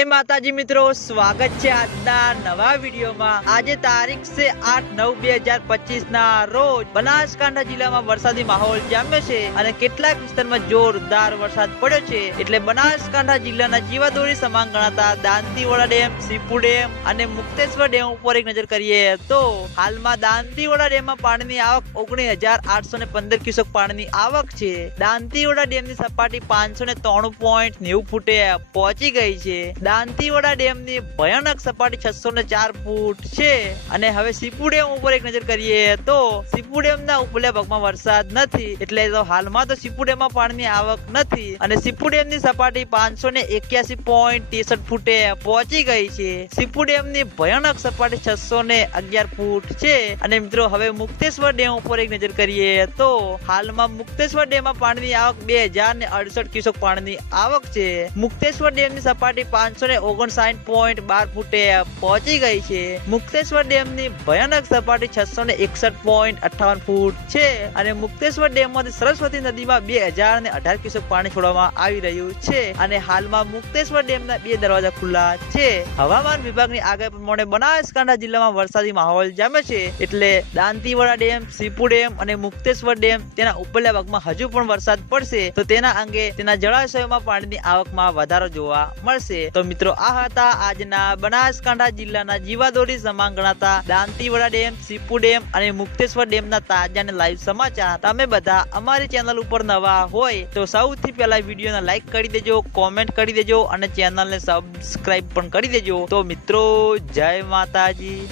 એ માતાજી મિત્રો સ્વાગત છે આજના નવા વિડીયોમાં આજે તારીખ છે આઠ નવ બે હજાર પચીસ ના રોજ બનાસકાંઠા જિલ્લામાં વરસાદી માહોલ જામ્યો છે અને કેટલાક વિસ્તારમાં જોરદાર વરસાદ પડ્યો છે એટલે બનાસકાંઠા જિલ્લાના જીવાદોરી સમાન ગણાતા દાંતીવાડા ડેમ સીપુ ડેમ અને મુક્તેશ્વર ડેમ ઉપર એક નજર કરીએ તો હાલમાં દાંતીવાડા માં પાણીની આવક ઓગણીસ હજાર આઠસો ને પંદર ક્યુસેક પાણીની આવક છે દાંતીવાડા ની સપાટી પાંચસો ને ત્રણ પોઈન્ટ નેવું ફૂટે પહોંચી ગઈ છે દાંતીવાડા ડેમની ભયાનક સપાટી છસો ને ચાર ફૂટ છે અને હવે સીપુ ડેમ ઉપર એક નજર કરીએ તો સીપુ ડેમ ના ઉપલા ભાગમાં વરસાદ નથી એટલે હાલમાં તો સીપુ ડેમ માં પાણીની આવક નથી અને સીપુ ડેમ ની સપાટી પાંચસો ને એક્યાસી પોઈન્ટ ત્રેસઠ ફૂટે પહોંચી ગઈ છે સીપુ ડેમ ની ભયાનક સપાટી છસો ને અગિયાર ફૂટ છે અને મિત્રો હવે મુક્તેશ્વર ડેમ ઉપર એક નજર કરીએ તો હાલમાં મુક્તેશ્વર માં પાણીની આવક બે હજાર ને અડસઠ ક્યુસેક પાણીની આવક છે મુક્તેશ્વર ની સપાટી પાંચ પાંચસો ને ઓગણસાઠ પોઈન્ટ બાર ફૂટે પહોંચી ગઈ છે મુક્તેશ્વર ડેમની ભયાનક સપાટી છસો ને એકસઠ પોઈન્ટ અઠાવન ફૂટ છે અને મુક્તેશ્વર ડેમમાંથી સરસ્વતી નદીમાં બે હજાર ને અઢાર ક્યુસેક પાણી છોડવામાં આવી રહ્યું છે અને હાલમાં મુક્તેશ્વર ડેમના બે દરવાજા ખુલ્લા છે હવામાન વિભાગની આગાહી પ્રમાણે બનાસકાંઠા જિલ્લામાં વરસાદી માહોલ જામે છે એટલે દાંતીવાડા ડેમ સીપુ ડેમ અને મુક્તેશ્વર ડેમ તેના ઉપરલા ભાગમાં હજુ પણ વરસાદ પડશે તો તેના અંગે તેના જળાશયોમાં પાણીની આવકમાં વધારો જોવા મળશે તો મિત્રો આ હતા આજના બનાસકાંઠા જિલ્લાના જીવાદોરી સમાન ગણાતા દાંતીવાડા ડેમ સીપુ ડેમ અને મુક્તેશ્વર ડેમના તાજા અને લાઈવ સમાચાર તમે બધા અમારી ચેનલ ઉપર નવા હોય તો સૌથી પહેલા વિડીયોને લાઈક કરી દેજો કોમેન્ટ કરી દેજો અને ચેનલને સબસ્ક્રાઈબ પણ કરી દેજો તો મિત્રો જય માતાજી